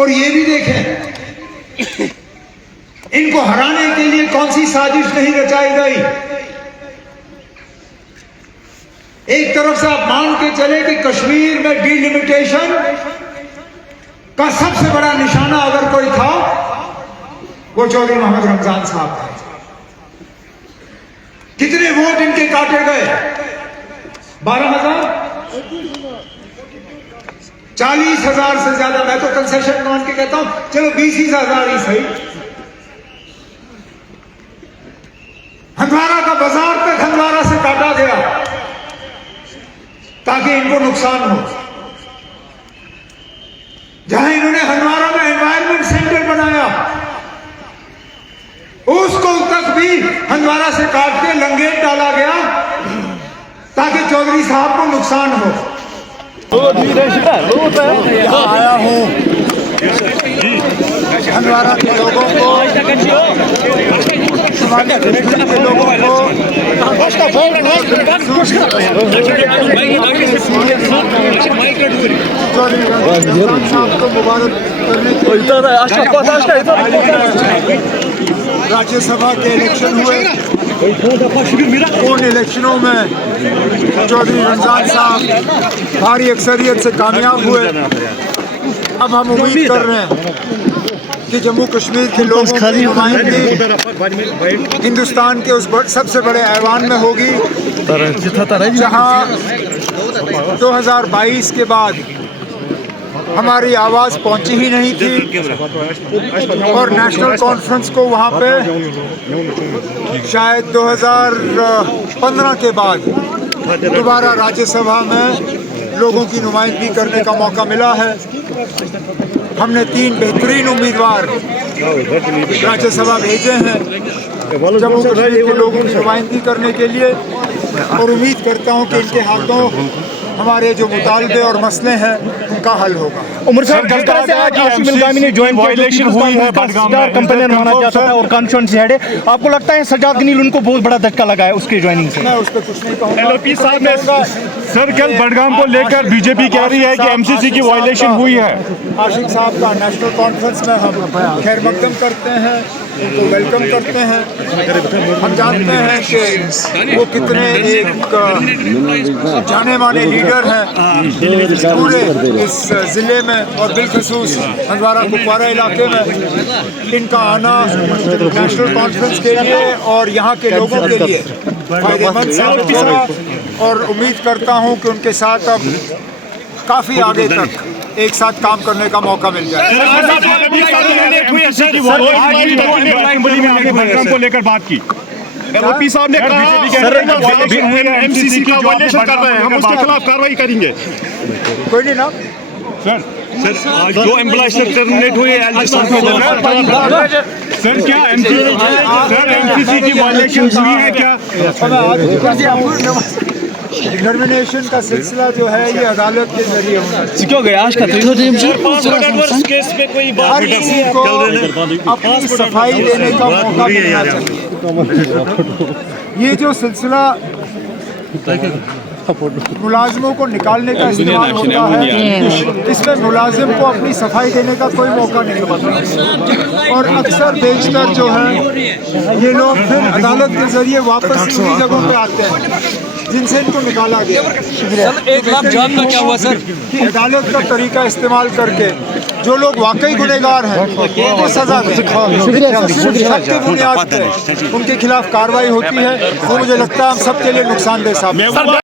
और ये भी देखें इनको हराने के लिए कौन सी साजिश नहीं रचाई गई। एक तरफ से आप मान के चले कि कश्मीर में डिलिमिटेशन का सबसे बड़ा निशाना अगर कोई था वो चौधरी मोहम्मद रमजान साहब थे। कितने वोट इनके काटे गए? 12,000, 40,000 से ज्यादा। मैं तो कंसेशन मान के कहता हूं चलो 20,000 ही सही। हंदवारा का बाजार पे हंदवारा से काटा गया ताकि इनको नुकसान हो। जहां इन्होंने हंदवारा में एनवायरमेंट सेंटर बनाया उसको तक भी हंदवारा से काट के लंगेट डाला गया ताकि चौधरी साहब को नुकसान हो। यहाँ आया हूँ हंदवारा के लोगों को, के लोगों को मुबारक करने राज्यसभा के इलेक्शन हुए। उन इलेक्शनों में चौधरी रमजान साहब भारी अक्सरियत से कामयाब हुए। अब हम उम्मीद कर रहे हैं कि जम्मू कश्मीर के लोगों की नुमाइंदगी हिंदुस्तान के उस सबसे बड़े ऐवान में होगी जहां 2022 के बाद हमारी आवाज़ पहुंची ही नहीं थी और नेशनल कॉन्फ्रेंस को वहां पे शायद 2015 के बाद दोबारा राज्यसभा में लोगों की नुमाइंदगी करने का मौका मिला है। हमने 3 बेहतरीन उम्मीदवार राज्यसभा भेजे हैं जम्मू कश्मीर के लोगों की नुमाइंदगी करने के लिए और उम्मीद करता हूं कि इनके हाथों हमारे जो मुतालबे और मसले हैं उनका हल होगा। उमर साहब, जिस तरह से आज आसिफ इल्जामी ने ज्वाइन वायलेशन हुई है, स्टार कंपेनियन माना जाता था और कॉन्स्टिट्यूएंसी हेड है, आपको लगता है सज्जाद गनील उनको बहुत बड़ा धक्का लगा है उसके ज्वाइनिंग से? मैं उस पर कुछ नहीं कहूँगा। एलओपी साहब ने सर कल बडगाम को लेकर बीजेपी कह रही है कि एमसीसी की वायलेशन हुई है। आशिक साहब का नेशनल कॉन्फ्रेंस में हम खैर मकदम करते हैं, उनको वेलकम करते हैं। हम जानते हैं कि वो कितने एक जाने माने लीडर हैं पूरे इस ज़िले में और बिलखसूस हंदवारा कुपवारा इलाके में। इनका आना नेशनल कॉन्फ्रेंस के लिए और यहाँ के लोगों के लिए फायदेमंद साबित होगा और उम्मीद करता हूँ कि उनके साथ अब काफ़ी आगे तक एक साथ काम करने का मौका मिल जाए। को लेकर बात की एलओपी साहब ने कहा एमसीसी का वायलेशन कर रहे हैं, हम उसके खिलाफ कार्रवाई करेंगे। कोई नहीं ना सर आज 2 एम्प्लॉयज टर्मिनेट हुए सर, क्या एमसीसी की वायलेशन हुई है क्या? डिटर्मिनेशन का सिलसिला जो है ये अदालत के जरिए होना चाहिए। हर किसी को अपनी सफाई देने का मौका मिलना चाहिए। ये जो सिलसिला मुलाजिमों को निकालने का इस्तेमाल होता है, इसमें मुलाजिम को अपनी सफाई देने का कोई मौका नहीं मिलता और अक्सर बेशतर जो है ये लोग फिर अदालत के जरिए वापस उन्हीं जगहों पे आते हैं जिनसे इनको निकाला गया। सर 1 लाख जानना क्या हुआ सर कि अदालत का तरीका इस्तेमाल करके जो लोग वाकई गुनहगार हैं उनको सजा दें, शक की बुनियाद पर उनके खिलाफ कार्रवाई होती है। वो मुझे लगता है हम सबके लिए नुकसानदेह साबित